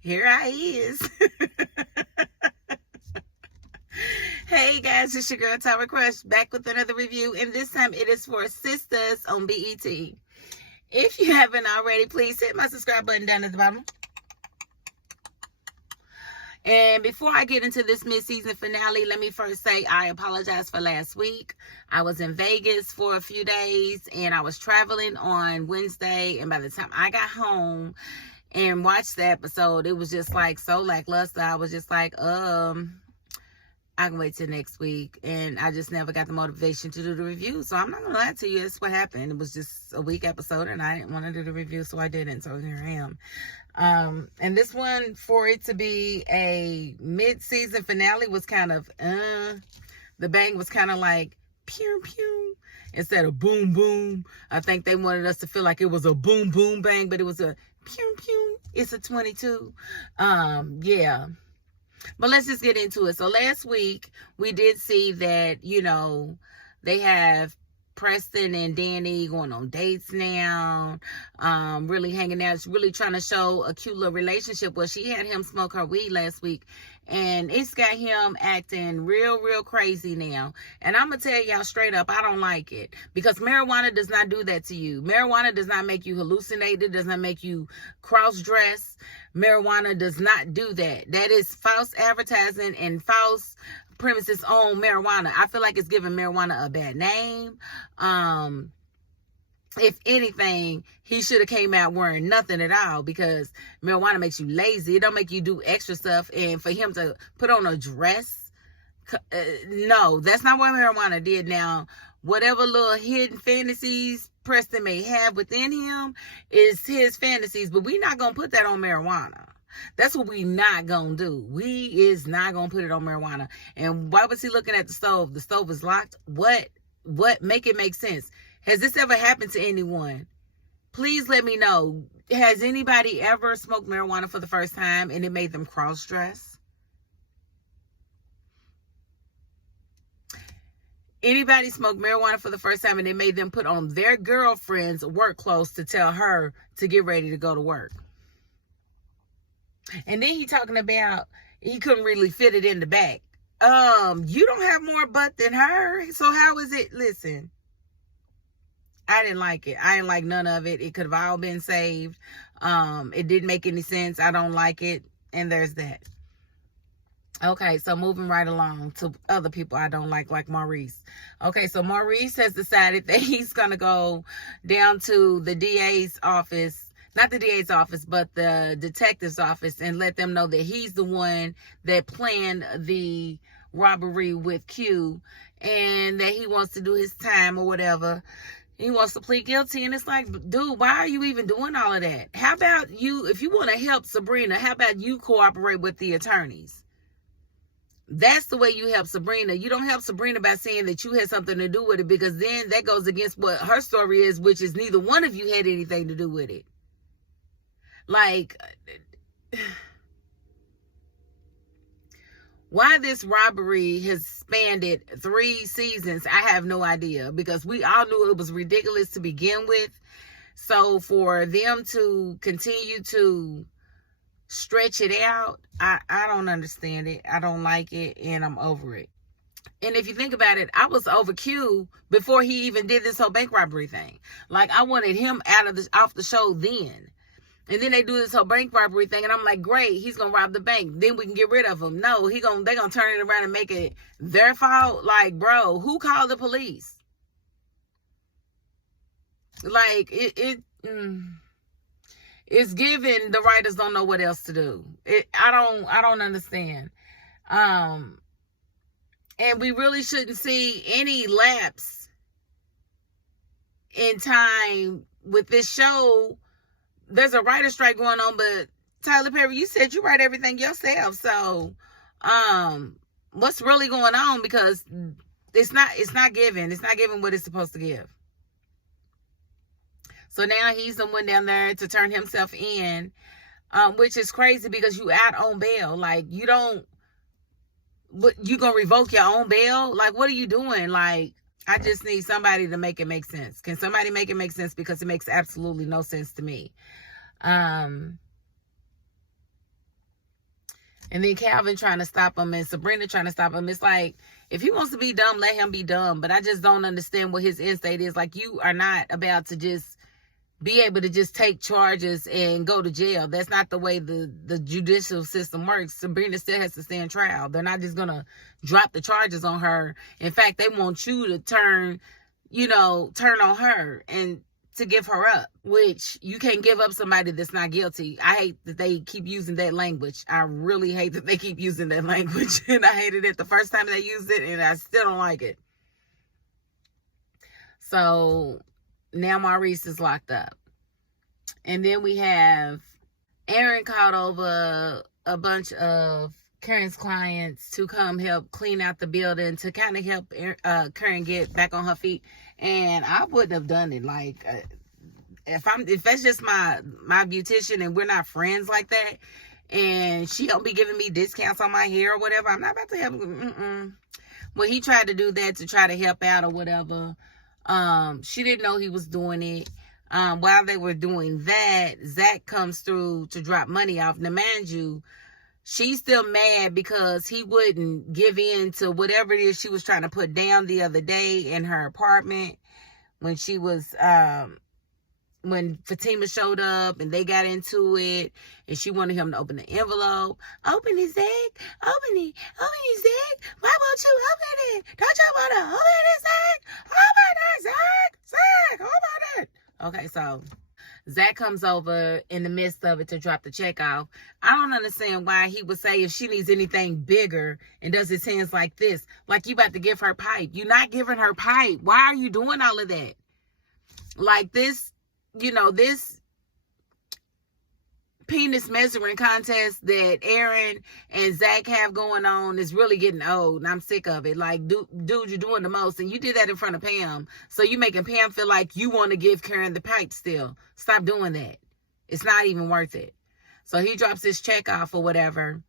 Here I is. Hey guys, it's your girl Tyra Crush back with another review, and this time it is for Sistas on BET. If you haven't already, please hit my subscribe button down at the bottom. And before I get into this mid-season finale, let me first say I apologize for last week. I was in Vegas for a few days, and I was traveling on Wednesday, and by the time I got home and watched the episode, it was just like so lackluster. I was just like, I can wait till next week. And I just never got the motivation to do the review. So I'm not going to lie to you. That's what happened. It was just a week episode and I didn't want to do the review. So I didn't. So here I am. And this one, for it to be a mid-season finale, was kind of, the bang was kind of like, pew, pew, instead of boom, boom. I think they wanted us to feel like it was a boom, boom, bang, but it was a pew, pew. It's a 22. Yeah. But let's just get into it. So last week, we did see that, they have Preston and Danny going on dates now, really hanging out, really trying to show a cute little relationship. Well, she had him smoke her weed last week, and it's got him acting real crazy now. And I'm going to tell y'all straight up, I don't like it, because marijuana does not do that to you. Marijuana does not make you hallucinate. It does not make you cross-dress. Marijuana does not do that. That is false advertising and false premises on marijuana. I feel like it's giving marijuana a bad name. If anything, he should have came out wearing nothing at all, because marijuana makes you lazy. It don't make you do extra stuff. And for him to put on a dress, no, that's not what marijuana did. Now, whatever little hidden fantasies Preston may have within him is his fantasies, but we're not going to put that on marijuana. That's what we not going to do. We is not going to put it on marijuana. And why was he looking at the stove? The stove is locked. What? Make it make sense. Has this ever happened to anyone? Please let me know. Has anybody ever smoked marijuana for the first time and it made them cross-dress? Anybody smoked marijuana for the first time and it made them put on their girlfriend's work clothes to tell her to get ready to go to work? And then he talking about he couldn't really fit it in the back. You don't have more butt than her. So how is it? Listen, I didn't like it. I didn't like none of it. It could have all been saved. It didn't make any sense. I don't like it. And there's that. Okay, so moving right along to other people I don't like Maurice. Okay, so Maurice has decided that he's going to go down to the DA's office, not the DA's office, but the detective's office, and let them know that he's the one that planned the robbery with Q, and that he wants to do his time or whatever. He wants to plead guilty, and it's like, dude, why are you even doing all of that? How about you, if you want to help Sabrina, how about you cooperate with the attorneys? That's the way you help Sabrina. You don't help Sabrina by saying that you had something to do with it, because then that goes against what her story is, which is neither one of you had anything to do with it. Like, why this robbery has spanned 3 seasons, I have no idea, because we all knew it was ridiculous to begin with. So for them to continue to stretch it out, I don't understand it. I don't like it, and I'm over it. And if you think about it, I was over Q before he even did this whole bank robbery thing. Like, I wanted him off the show then. And then they do this whole bank robbery thing, and I'm like, great, he's gonna rob the bank. Then we can get rid of him. No, they're gonna turn it around and make it their fault. Like, bro, who called the police? Like, it's given the writers don't know what else to do. I don't understand. And we really shouldn't see any lapse in time with this show. There's a writer strike going on, but Tyler Perry, you said you write everything yourself. So, what's really going on? Because it's not giving what it's supposed to give. So now he's the one down there to turn himself in, which is crazy, because you out on bail. Like, you gonna revoke your own bail? Like, what are you doing? Like, I just need somebody to make it make sense. Can somebody make it make sense? Because it makes absolutely no sense to me. And then Calvin trying to stop him and Sabrina trying to stop him. It's like, if he wants to be dumb, let him be dumb. But I just don't understand what his end state is. Like, you are not about to just be able to just take charges and go to jail. That's not the way the judicial system works. Sabrina still has to stand trial. They're not just going to drop the charges on her. In fact, they want you to turn on her and to give her up, which you can't give up somebody that's not guilty. I hate that they keep using that language. I really hate that they keep using that language. And I hated it the first time they used it, and I still don't like it. So now Maurice is locked up. And then we have Aaron called over a bunch of Karen's clients to come help clean out the building to kind of help Karen get back on her feet. And I wouldn't have done it. Like, if that's just my beautician and we're not friends like that, and she don't be giving me discounts on my hair or whatever, I'm not about to help. When he tried to do that to try to help out or whatever, she didn't know he was doing it. While they were doing that, Zach comes through to drop money off. Now, mind you, she's still mad because he wouldn't give in to whatever it is she was trying to put down the other day in her apartment when she was, when Fatima showed up and they got into it and she wanted him to open the envelope. Open it, Zach. Open it, Zach. Why won't you open it? Don't you want to open it, Zach? Open it, Zach. Zach, open it. Okay, so Zach comes over in the midst of it to drop the check off. I don't understand why he would say if she needs anything bigger and does his hands like this, like you about to give her pipe. You're not giving her pipe. Why are you doing all of that? Like this, this penis measuring contest that Aaron and Zach have going on is really getting old, and I'm sick of it. Like, dude, you're doing the most, and you did that in front of Pam, so you making Pam feel like you want to give Karen the pipe still. Stop doing that. It's not even worth it. So he drops his check off or whatever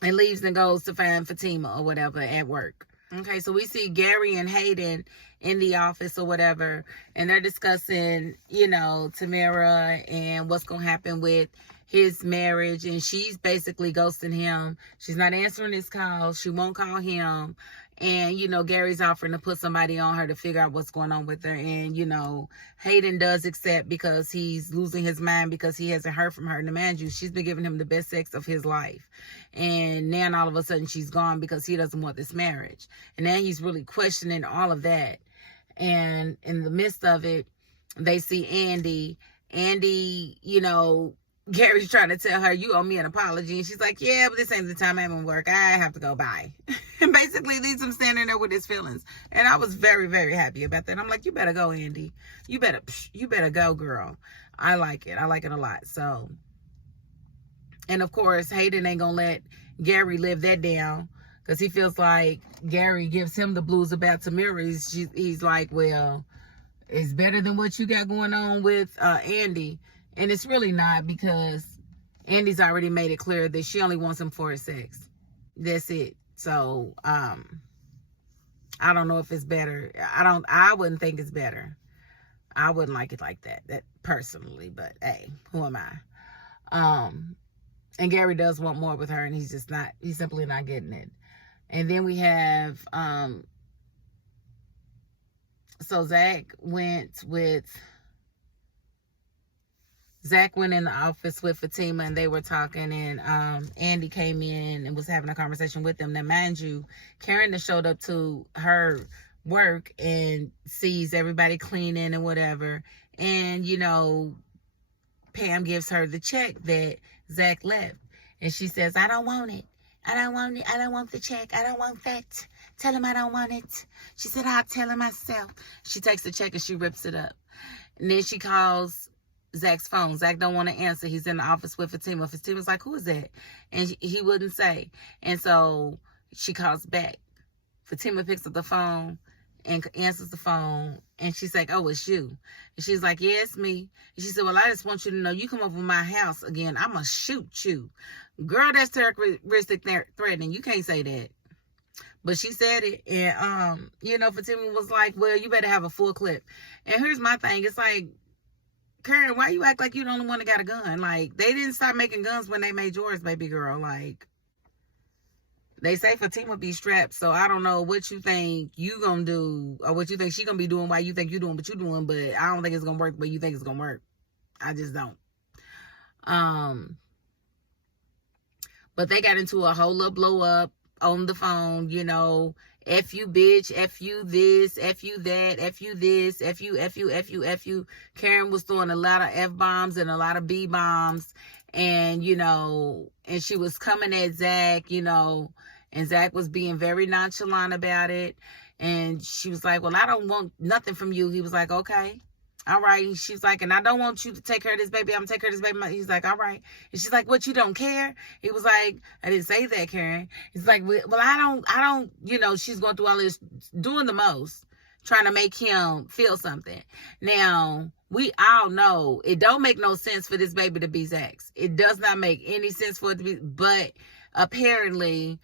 and leaves and goes to find Fatima or whatever at work. Okay, so we see Gary and Hayden in the office or whatever, and they're discussing, Tamara and what's going to happen with his marriage, and she's basically ghosting him. She's not answering his calls. She won't call him, and, Gary's offering to put somebody on her to figure out what's going on with her, and, Hayden does accept because he's losing his mind because he hasn't heard from her. And mind you, she's been giving him the best sex of his life, and now all of a sudden she's gone because he doesn't want this marriage, and now he's really questioning all of that. And in the midst of it, they see Andy, Gary's trying to tell her, you owe me an apology. And she's like, yeah, but this ain't the time I'm at work. I have to go by. And basically leaves him standing there with his feelings. And I was very, very happy about that. I'm like, you better go, Andy. You better go, girl. I like it. I like it a lot. So, and of course, Hayden ain't gonna let Gary live that down, because he feels like Gary gives him the blues about Tamara. He's like, well, it's better than what you got going on with Andy. And it's really not, because Andy's already made it clear that she only wants him for his sex. That's it. So, I don't know if it's better. I wouldn't think it's better. I wouldn't like it like that personally, but hey, who am I? And Gary does want more with her, and he's simply not getting it. And then we have, so Zach went in the office with Fatima, and they were talking, and Andy came in and was having a conversation with them. Now, mind you, Karen has showed up to her work and sees everybody cleaning and whatever. And, Pam gives her the check that Zach left. And she says, I don't want it. I don't want it. I don't want the check. I don't want that. Tell him I don't want it. She said, I'll tell him myself. She takes the check and she rips it up. And then she calls Zach's phone. Zach don't want to answer. He's in the office with Fatima. Fatima's like, who is that? And he wouldn't say. And so she calls back. Fatima picks up the phone and answers the phone. And she's like, oh, it's you. And she's like, yeah, it's me. And she said, well, I just want you to know, you come over my house again, I'm going to shoot you. Girl, that's terroristic threatening. You can't say that. But she said it. And, Fatima was like, well, you better have a full clip. And here's my thing. It's like, Karen, why you act like you the only one that got a gun? Like, they didn't stop making guns when they made yours, baby girl. Like, they say Fatima be strapped, so I don't know what you think you gonna do or what you think she gonna be doing while you think you doing what you doing, but I don't think it's gonna work the way you think it's gonna work. I just don't. But they got into a whole little blow up on the phone, you know. F you, bitch. F you this. F you that. F you this. F you, F you, F you, F you. Karen was throwing a lot of F-bombs and a lot of B-bombs. And, you know, and she was coming at Zach, you know. And Zach was being very nonchalant about it. And she was like, well, I don't want nothing from you. He was like, okay. All right. She's like, and I don't want you to take care of this baby. I'm going to take care of this baby. He's like, all right. And she's like, what, you don't care? He was like, I didn't say that, Karen. He's like, well, I don't, you know, she's going through all this, doing the most, trying to make him feel something. Now, we all know it don't make no sense for this baby to be Zach's. It does not make any sense for it to be, but apparently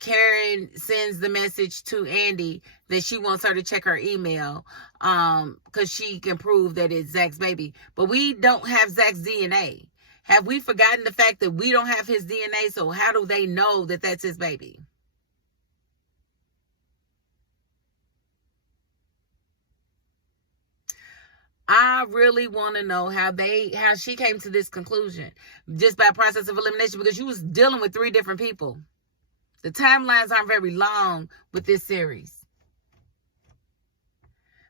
Karen sends the message to Andy that she wants her to check her email because she can prove that it's Zach's baby. But we don't have Zach's DNA. Have we forgotten the fact that we don't have his DNA? So how do they know that that's his baby? I really want to know how she came to this conclusion just by process of elimination, because you was dealing with 3 different people. The timelines aren't very long with this series.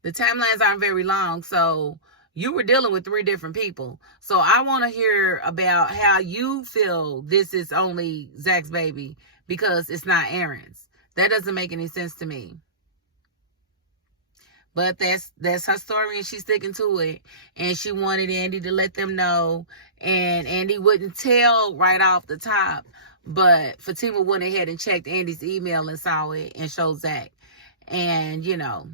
The timelines aren't very long, so you were dealing with 3 different people. So I want to hear about how you feel this is only Zach's baby because it's not Aaron's. That doesn't make any sense to me. But that's her story, and she's sticking to it. And she wanted Andy to let them know, and Andy wouldn't tell right off the top. But Fatima went ahead and checked Andy's email and saw it and showed Zach. And, you know,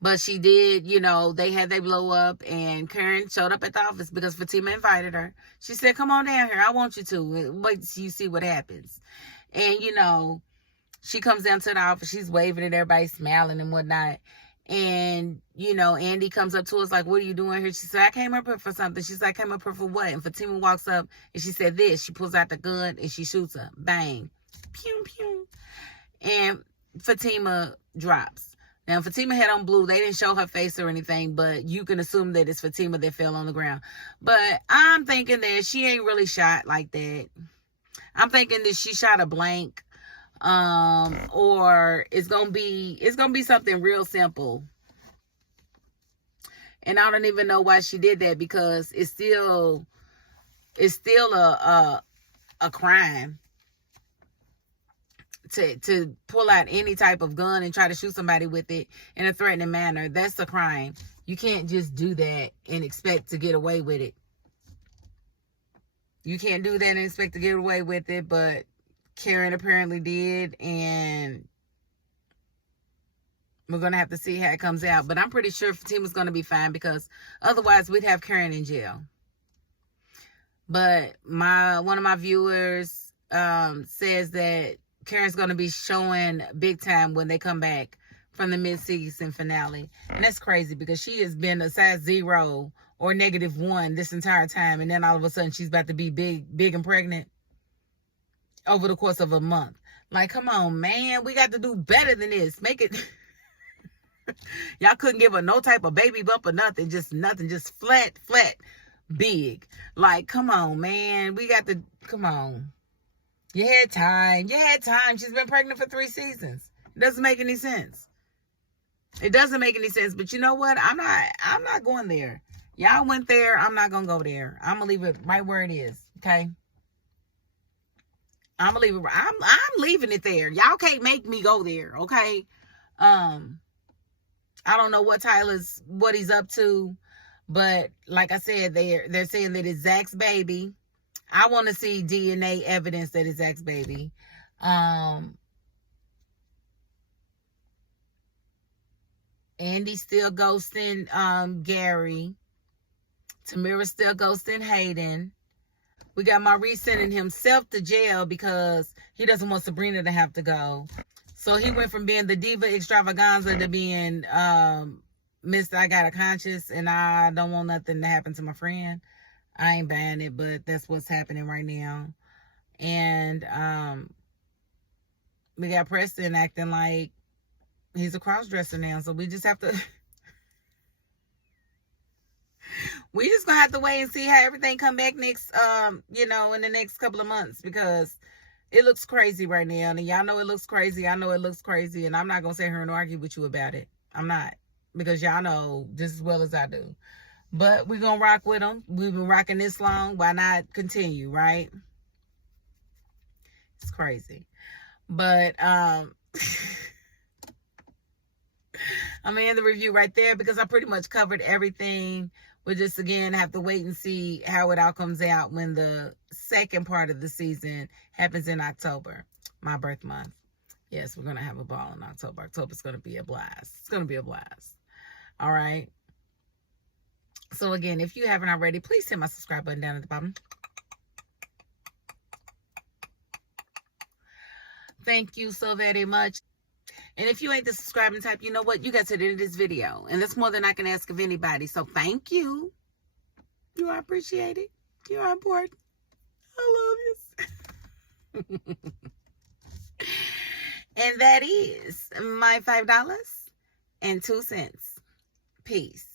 but she did, you know, they had their blow up, and Karen showed up at the office because Fatima invited her. She said, come on down here. I want you to. Wait till you see what happens. And, you know, she comes down to the office. She's waving at everybody, smiling and whatnot. And, you know, Andy comes up to us like, what are you doing here? She said, I came up here for something. She's like, I came up here for what? And Fatima walks up and she said this. She pulls out the gun and she shoots her. Bang. Pew, pew. And Fatima drops. Now, Fatima had on blue. They didn't show her face or anything, but you can assume that it's Fatima that fell on the ground. But I'm thinking that she ain't really shot like that. I'm thinking that she shot a blank. Or it's gonna be something real simple. And I don't even know why she did that, because it's still a crime to pull out any type of gun and try to shoot somebody with it in a threatening manner. That's a crime. You can't just do that and expect to get away with it. You can't do that and expect to get away with it, but Karen apparently did, and we're going to have to see how it comes out. But I'm pretty sure Fatima's going to be fine, because otherwise we'd have Karen in jail. But one of my viewers says that Karen's going to be showing big time when they come back from the mid-season finale. And that's crazy, because she has been a size 0 or -1 this entire time, and then all of a sudden she's about to be big and pregnant over the course of a month. Like, come on, man. We got to do better than this. Make it. Y'all couldn't give her no type of baby bump or nothing. Just nothing. Just flat, big. Like, come on, man. We got to, come on. You had time. She's been pregnant for 3 seasons. It doesn't make any sense. It doesn't make any sense. But you know what? I'm not going there. Y'all went there. I'm not going to go there. I'm going to leave it right where it is. Okay? I'm leaving it there. Y'all can't make me go there, okay? I don't know what he's up to, but like I said, they're saying that it's Zach's baby. I want to see DNA evidence that it's Zach's baby. Andy's still ghosting Gary. Tamira's still ghosting Hayden. We got Maurice sending himself to jail because he doesn't want Sabrina to have to go. So he went from being the diva extravaganza to being Mr. I got a conscience and I don't want nothing to happen to my friend. I ain't buying it, but that's what's happening right now. And we got Preston acting like he's a cross-dresser now, so we just have to we just gonna have to wait and see how everything come back next in the next couple of months, because it looks crazy right now, and y'all know it looks crazy. I know it looks crazy, and I'm not gonna sit here and argue with you about it. I'm not, because y'all know just as well as I do. But we're gonna rock with them. We've been rocking this long, why not continue, right? It's crazy. But I'm gonna end the review right there, because I pretty much covered everything. We'll just again have to wait and see how it all comes out when the second part of the season happens in October, my birth month. Yes, we're gonna have a ball in October. October's gonna be a blast. It's gonna be a blast. All right. So again, if you haven't already, please hit my subscribe button down at the bottom. Thank you so very much. And if you ain't the subscribing type, you know what? You got to the end of this video. And that's more than I can ask of anybody. So thank you. You are appreciated. You are important. I love you. And that is my $5.02. Peace.